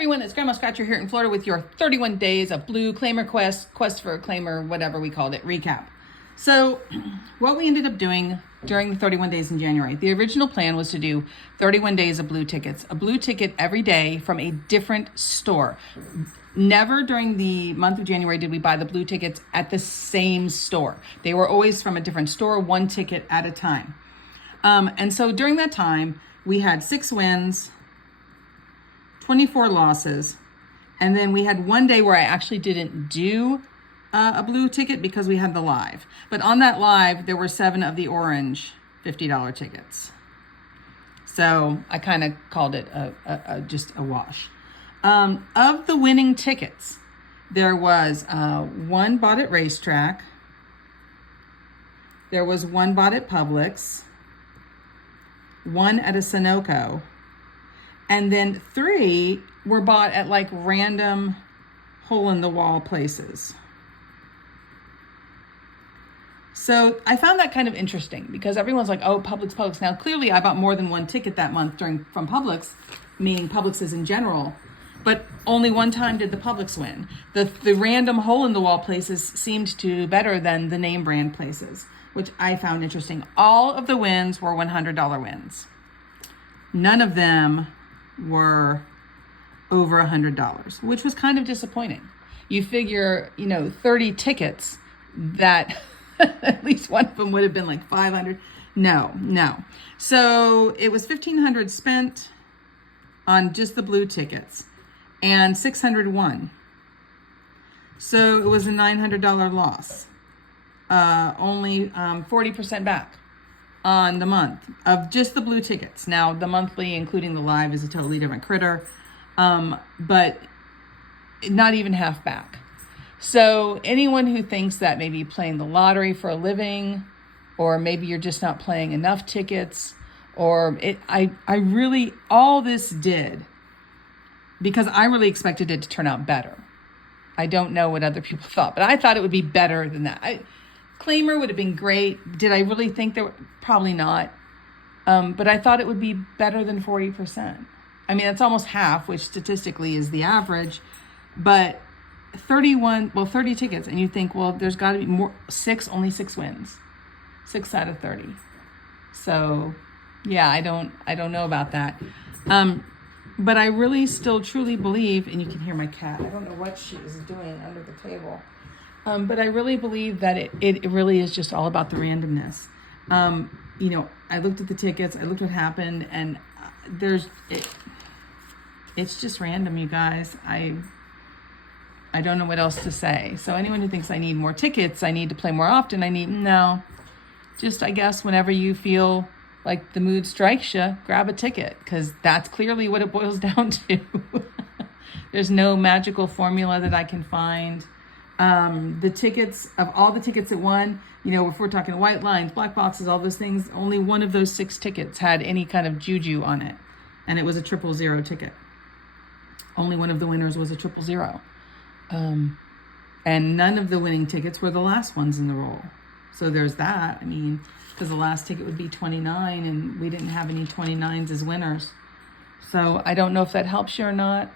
everyone, it's Grandma Scratcher here in Florida with your 31 days of blue claimer quest for a claimer, whatever we called it, recap. So what we ended up doing during the 31 days in January, the original plan was to do 31 days of blue tickets, a blue ticket every day from a different store. Never during the month of January did we buy the blue tickets at the same store. They were always from a different store, one ticket at a time. And so during that time, we had 6 wins, 24 losses, and then we had one day where I actually didn't do a blue ticket because we had the live. But on that live, there were 7 of the orange $50 tickets. So I kind of called it just a wash. Of the winning tickets, there was 1 bought at Racetrack. There was 1 bought at Publix, 1 at a Sunoco, and then 3 were bought at like random hole-in-the-wall places. So I found that kind of interesting because everyone's like, oh, Publix. Now, clearly I bought more than 1 ticket that month from Publix, meaning Publix's in general, but only 1 time did the Publix win. The random hole-in-the-wall places seemed to do better than the name brand places, which I found interesting. All of the wins were $100 wins. None of them were over $100, which was kind of disappointing. You figure, 30 tickets that at least one of them would have been like 500. No. So it was $1,500 spent on just the blue tickets and 600 won. So it was a $900 loss. Only 40% back on the month of just the blue tickets. Now the monthly, including the live, is a totally different critter, but not even half back. So anyone who thinks that maybe playing the lottery for a living, or maybe you're just not playing enough tickets, or I really, all this did, because I really expected it to turn out better. I don't know what other people thought, but I thought it would be better than that. Claimer would have been great. Did I really think there were? Probably not. But I thought it would be better than 40%. I mean, that's almost half, which statistically is the average. But 30 tickets. And you think, well, there's got to be more. Only 6 wins. 6 out of 30. So, yeah, I don't know about that. But I really still truly believe, and you can hear my cat. I don't know what she is doing under the table. But I really believe that it really is just all about the randomness. I looked at the tickets, I looked what happened, and it's just random, you guys. I don't know what else to say. So anyone who thinks I need more tickets, I need to play more often, just I guess whenever you feel like the mood strikes you, grab a ticket, because that's clearly what it boils down to. There's no magical formula that I can find. The tickets, of all the tickets that won, if we're talking white lines, black boxes, all those things, only one of those 6 tickets had any kind of juju on it. And it was a 000 ticket. Only one of the winners was a 000. And none of the winning tickets were the last ones in the roll. So there's that. Because the last ticket would be 29 and we didn't have any 29s as winners. So I don't know if that helps you or not.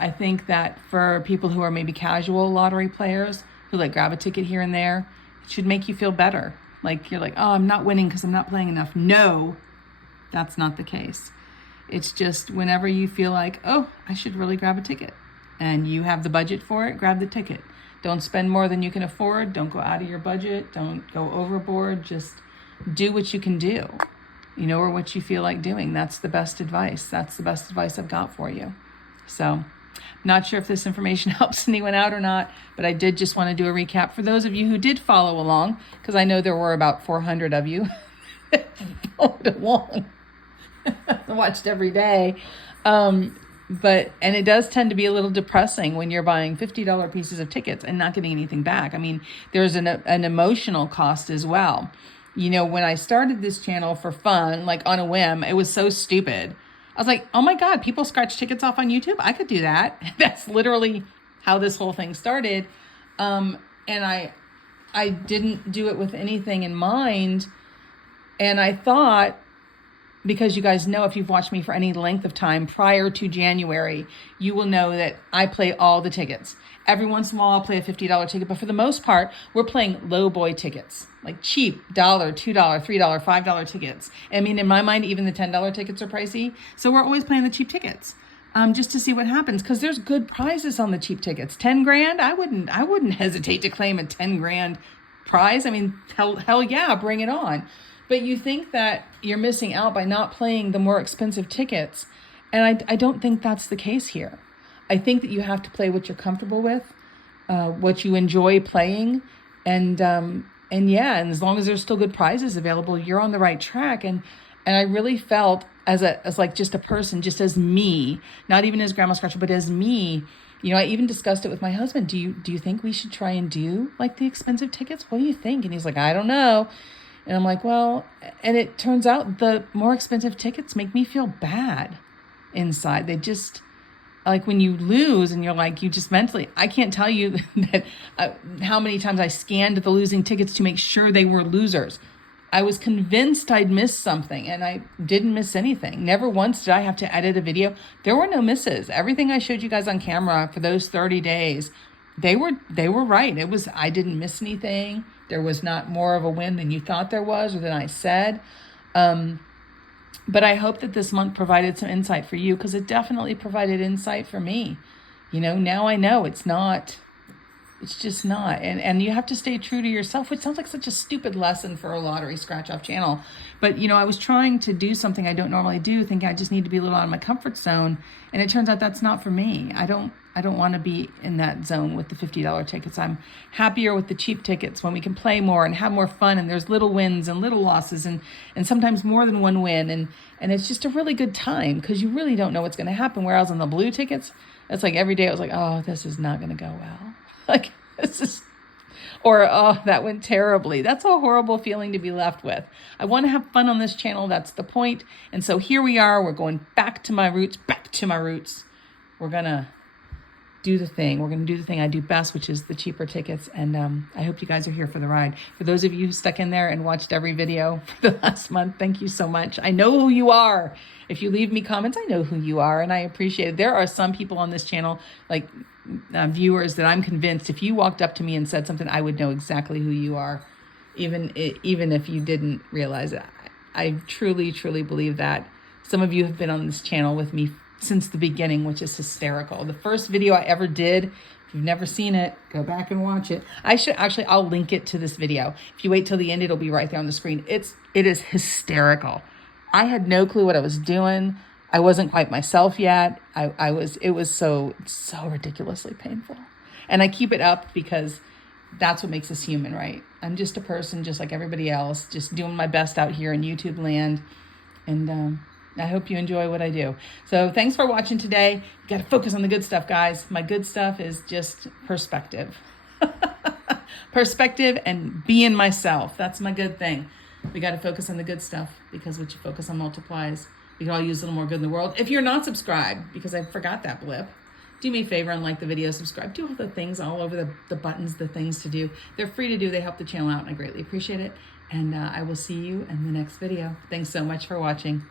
I think that for people who are maybe casual lottery players who grab a ticket here and there, it should make you feel better. Like you're like, oh, I'm not winning because I'm not playing enough. No, that's not the case. It's just whenever you feel like, oh, I should really grab a ticket and you have the budget for it, grab the ticket. Don't spend more than you can afford. Don't go out of your budget. Don't go overboard. Just do what you can do, or what you feel like doing. That's the best advice. That's the best advice I've got for you. So, not sure if this information helps anyone out or not, but I did just want to do a recap for those of you who did follow along, because I know there were about 400 of you that followed along. I watched every day. And it does tend to be a little depressing when you're buying $50 pieces of tickets and not getting anything back. There's an emotional cost as well. When I started this channel for fun, like on a whim, it was so stupid. I was like, oh my God, people scratch tickets off on YouTube? I could do that. That's literally how this whole thing started. And I didn't do it with anything in mind. And I thought, because you guys know, if you've watched me for any length of time prior to January, you will know that I play all the tickets. Every once in a while, I'll play a $50 ticket, but for the most part, we're playing low boy tickets, like cheap $1, $2, $3, $5 tickets. I mean, in my mind, even the $10 tickets are pricey. So we're always playing the cheap tickets, just to see what happens, because there's good prizes on the cheap tickets. 10 grand, I wouldn't hesitate to claim a 10 grand prize. I mean, hell yeah, bring it on. But you think that you're missing out by not playing the more expensive tickets. And I don't think that's the case here. I think that you have to play what you're comfortable with, what you enjoy playing. And yeah, and as long as there's still good prizes available, you're on the right track. And I really felt as like just a person, just as me, not even as Grandma Scratcher, but as me, you know, I even discussed it with my husband. Do you think we should try and do like the expensive tickets? What do you think? And he's like, I don't know. And I'm like, well, and it turns out the more expensive tickets make me feel bad inside. They just, like when you lose and you're like, you just mentally, I can't tell you that how many times I scanned the losing tickets to make sure they were losers. I was convinced I'd missed something, and I didn't miss anything. Never once did I have to edit a video. There were no misses. Everything I showed you guys on camera for those 30 days, they were right. I didn't miss anything. There was not more of a win than you thought there was, or than I said. But I hope that this month provided some insight for you, because it definitely provided insight for me. You know, now I know it's just not. And you have to stay true to yourself, which sounds like such a stupid lesson for a lottery scratch off channel. But, you know, I was trying to do something I don't normally do, thinking I just need to be a little out of my comfort zone. And it turns out that's not for me. I don't want to be in that zone with the $50 tickets. I'm happier with the cheap tickets when we can play more and have more fun, and there's little wins and little losses and sometimes more than one win. And it's just a really good time, because you really don't know what's going to happen. Whereas on the blue tickets, it's like every day I was like, oh, this is not going to go well. Like, this is, or, oh, that went terribly. That's a horrible feeling to be left with. I want to have fun on this channel. That's the point. And so here we are. We're going back to my roots. We're going to do the thing. We're going to do the thing I do best, which is the cheaper tickets. And I hope you guys are here for the ride. For those of you who stuck in there and watched every video for the last month, thank you so much. I know who you are. If you leave me comments, I know who you are, and I appreciate it. There are some people on this channel, like viewers, that I'm convinced if you walked up to me and said something, I would know exactly who you are, even if you didn't realize it. I truly, truly believe that. Some of you have been on this channel with me since the beginning, which is hysterical. The first video I ever did, if you've never seen it, go back and watch it. I'll link it to this video. If you wait till the end, it'll be right there on the screen. It is hysterical. I had no clue what I was doing. I wasn't quite myself yet. It was so ridiculously painful. And I keep it up because that's what makes us human, right? I'm just a person just like everybody else, just doing my best out here in YouTube land. And I hope you enjoy what I do. So thanks for watching today. You got to focus on the good stuff, guys. My good stuff is just perspective. Perspective and being myself. That's my good thing. We got to focus on the good stuff, because what you focus on multiplies. We can all use a little more good in the world. If you're not subscribed, because I forgot that blip, do me a favor and like the video, subscribe. Do all the things all over the buttons, the things to do. They're free to do. They help the channel out, and I greatly appreciate it. And I will see you in the next video. Thanks so much for watching.